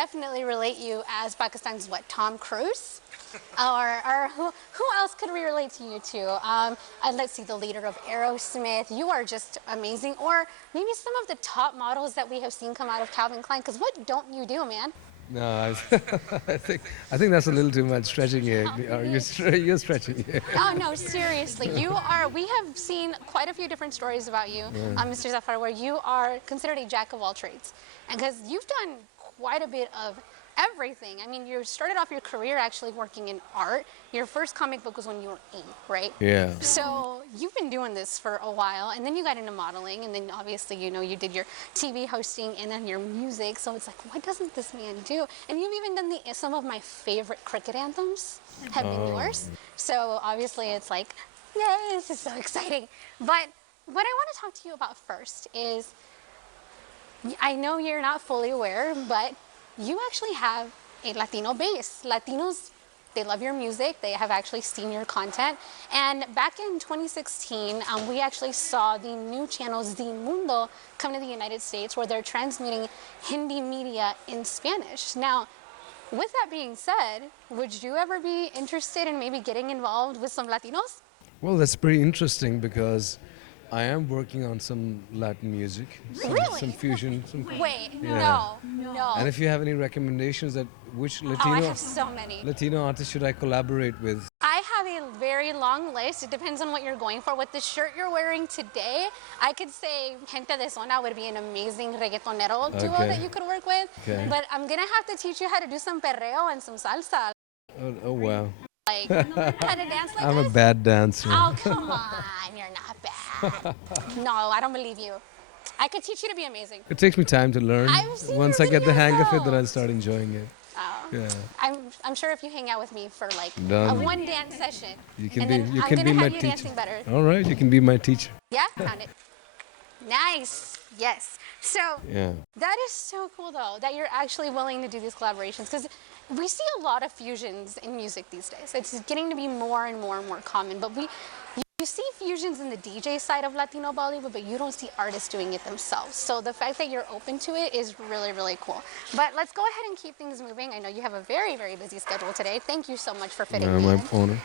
definitely relate you as Pakistan's what, Tom Cruise? or who else could we relate to you to? Let's see, the leader of Aerosmith. You are just amazing. Or maybe some of the top models that we have seen come out of Calvin Klein. Because what don't you do, man? No, I think that's a little too much stretching it. Or you're stretching it. Oh no, seriously, you are. We have seen quite a few different stories about you, Mr. Zafar, where you are considered a jack of all trades, and because you've done quite a bit of everything. I mean, you started off your career actually working in art. Your first comic book was when you were 8, right? Yeah. So you've been doing this for a while, and then you got into modeling, and then obviously, you know, you did your TV hosting and then your music. So it's like, what doesn't this man do? And you've even done some of my favorite cricket anthems have been yours. So obviously, it's like, yay, this is so exciting. But what I want to talk to you about first is, I know you're not fully aware, but you actually have a Latino base. Latinos, they love your music. They have actually seen your content. And back in 2016, we actually saw the new channel Zee Mundo come to the United States, where they're transmitting Hindi media in Spanish. Now, with that being said, would you ever be interested in maybe getting involved with some Latinos? Well, that's pretty interesting because I am working on some Latin music, some fusion. Wait, Yeah. no. And if you have any recommendations that which Oh, I have so many. Latino artists should I collaborate with? I have a very long list. It depends on what you're going for. With the shirt you're wearing today, I could say Gente de Zona would be an amazing reggaetonero duo that you could work with. Okay. But I'm going to have to teach you how to do some perreo and some salsa. Oh wow. Like, how to dance like I'm this? a bad dancer. Oh, come on. You're not bad. No, I don't believe you. I could teach you to be amazing. It takes me time to learn. I've seen Once your I get the hang of it, then videos. I'll start enjoying it. Oh. Yeah. I'm sure if you hang out with me for like a Done. one dance session, You can and be then you I'm can gonna be my have you teacher. dancing better. All right, you can be my teacher. Yeah, found it. Nice. Yes. So Yeah. that is so cool, though, that you're actually willing to do these collaborations, because we see a lot of fusions in music these days. It's getting to be more and more common, but you see fusions in the DJ side of Latino Bollywood, but you don't see artists doing it themselves. So the fact that you're open to it is really, really cool. But let's go ahead and keep things moving. I know you have a very, very busy schedule today. Thank you so much for fitting me My in. honor.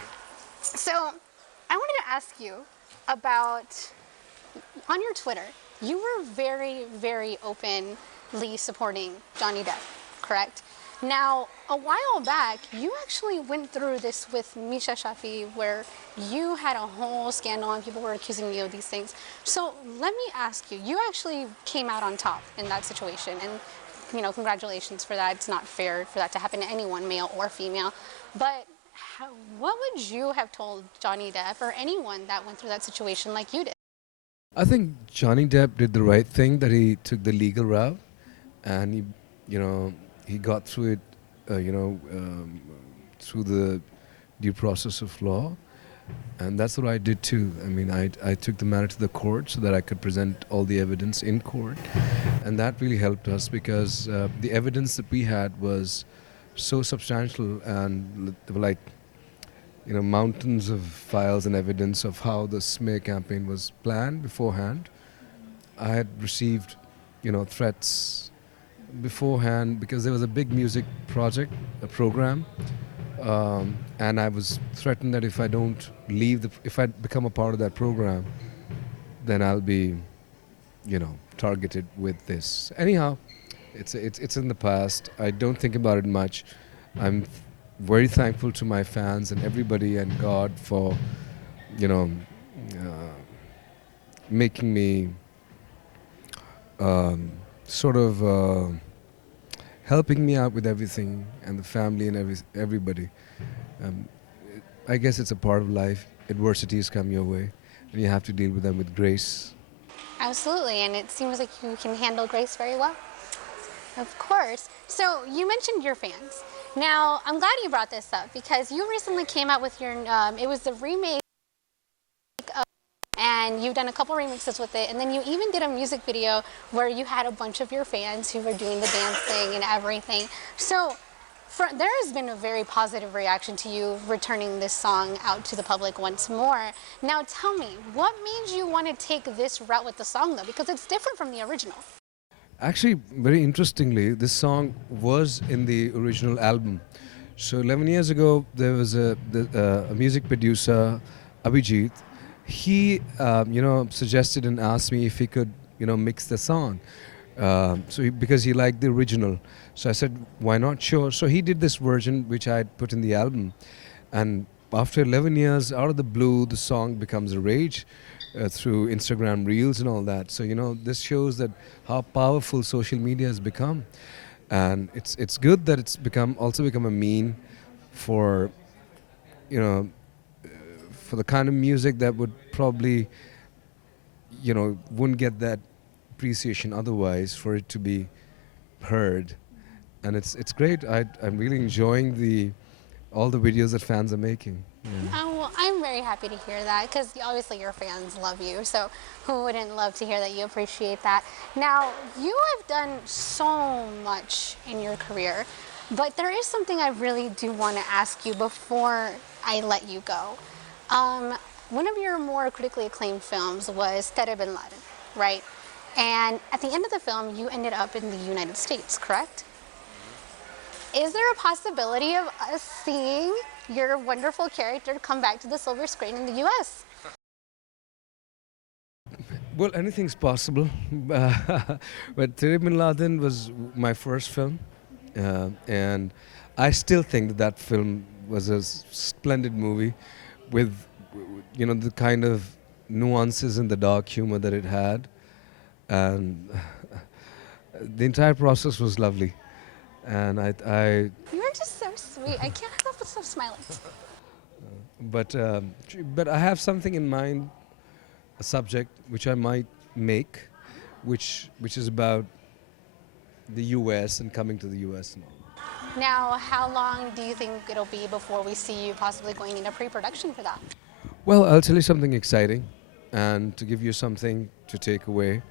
So I wanted to ask you about, on your Twitter, you were very, very openly supporting Johnny Depp, correct? Now, a while back, you actually went through this with Misha Shafi, where you had a whole scandal and people were accusing you of these things. So let me ask you, you actually came out on top in that situation, and you know, congratulations for that. It's not fair for that to happen to anyone, male or female. But what would you have told Johnny Depp or anyone that went through that situation like you did? I think Johnny Depp did the right thing, that he took the legal route, and he got through it, through the due process of law, and that's what I did too. I mean, I took the matter to the court so that I could present all the evidence in court, and that really helped us because the evidence that we had was so substantial, and there were like, mountains of files and evidence of how the smear campaign was planned beforehand. I had received, threats beforehand because there was a big music project, a program, and I was threatened that if I don't leave, if I become a part of that program, then I'll be, targeted with this. Anyhow, it's in the past. I don't think about it much. I'm very thankful to my fans and everybody and God for, making me helping me out with everything, and the family and everybody. I guess it's a part of life. Adversities come your way, and you have to deal with them with grace. Absolutely, and it seems like you can handle grace very well. Of course. So you mentioned your fans. Now, I'm glad you brought this up because you recently came out with your, it was the remake of, and you've done a couple remixes with it, and then you even did a music video where you had a bunch of your fans who were doing the dancing and everything. So there has been a very positive reaction to you returning this song out to the public once more. Now tell me, what made you want to take this route with the song though? Because it's different from the original. Actually, very interestingly, this song was in the original album. So 11 years ago, there was a music producer, Abhijit. He, suggested and asked me if he could, mix the song. Because he liked the original. So I said, why not? Sure. So he did this version, which I put in the album. And after 11 years, out of the blue, the song becomes a rage through Instagram Reels and all that. So, this shows that how powerful social media has become. And it's good that it's also become a mean for, you know, for the kind of music that would probably, wouldn't get that appreciation otherwise for it to be heard. And it's great. I'm really enjoying all the videos that fans are making. Yeah. Oh, well, I'm very happy to hear that because obviously your fans love you. So who wouldn't love to hear that you appreciate that? Now, you have done so much in your career, but there is something I really do want to ask you before I let you go. One of your more critically acclaimed films was Tere Bin Laden, right? And at the end of the film, you ended up in the United States, correct? Is there a possibility of us seeing your wonderful character come back to the silver screen in the U.S.? Well, anything's possible. But Tere Bin Laden was my first film. And I still think that film was a splendid movie with, the kind of nuances and the dark humor that it had. And the entire process was lovely. And You're just so sweet. I can't help but stop smiling. but I have something in mind, a subject which I might make, which is about the U.S. and coming to the U.S. and all. Now, how long do you think it'll be before we see you possibly going into pre-production for that? Well, I'll tell you something exciting, and to give you something to take away,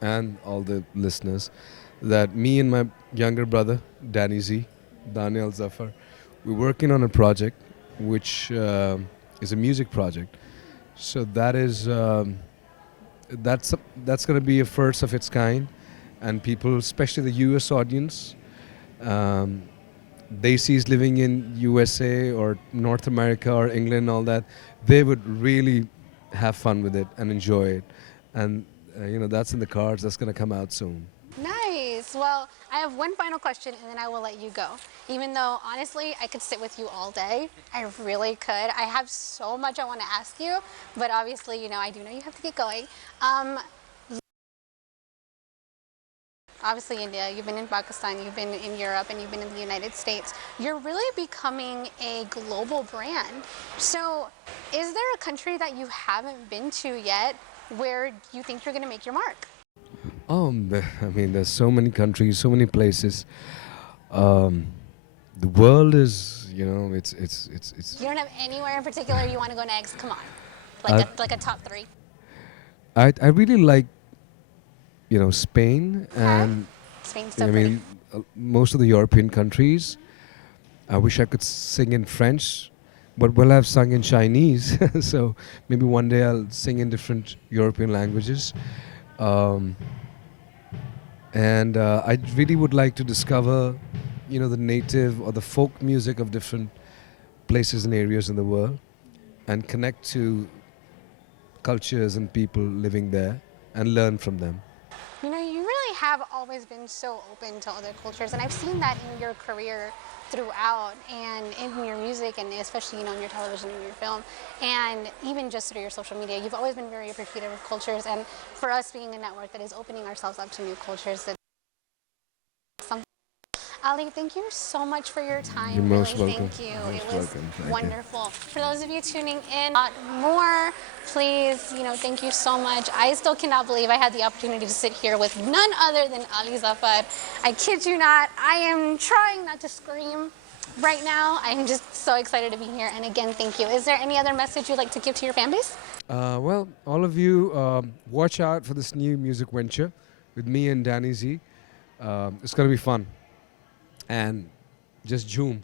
and all the listeners, that me and my younger brother, Daniel Zafar, we're working on a project which is a music project. So that's going to be a first of its kind, and people, especially the U.S. audience, they see us living in USA or North America or England and all that, they would really have fun with it and enjoy it. And that's in the cards. That's going to come out soon. Nice. Well, I have one final question and then I will let you go. Even though, honestly, I could sit with you all day. I really could. I have so much I want to ask you, but obviously, I do know you have to get going. Obviously, India, you've been in Pakistan, you've been in Europe, and you've been in the United States. You're really becoming a global brand. So, is there a country that you haven't been to yet where you think you're going to make your mark? There's so many countries, so many places. The world is, it's. You don't have anywhere in particular you want to go next? Come on, like a top three. I really like, Spain and. Spain's so pretty. Most of the European countries. I wish I could sing in French, but I've sung in Chinese, so maybe one day I'll sing in different European languages. And I really would like to discover, the native or the folk music of different places and areas in the world, and connect to cultures and people living there and learn from them. You really have always been so open to other cultures, and I've seen that in your career throughout, and in your music, and especially in your television and your film, and even just through your social media. You've always been very appreciative of cultures, and for us being a network that is opening ourselves up to new cultures, that's something. Ali, thank you so much for your time. You're most really, welcome. thank you. Most It was welcome. Thank wonderful. For those of you tuning in, more, please, thank you so much. I still cannot believe I had the opportunity to sit here with none other than Ali Zafar. I kid you not, I am trying not to scream right now. I'm just so excited to be here. And again, thank you. Is there any other message you'd like to give to your fan base? Well, all of you, watch out for this new music venture with me and Danny Z. It's going to be fun. And just Jhoom.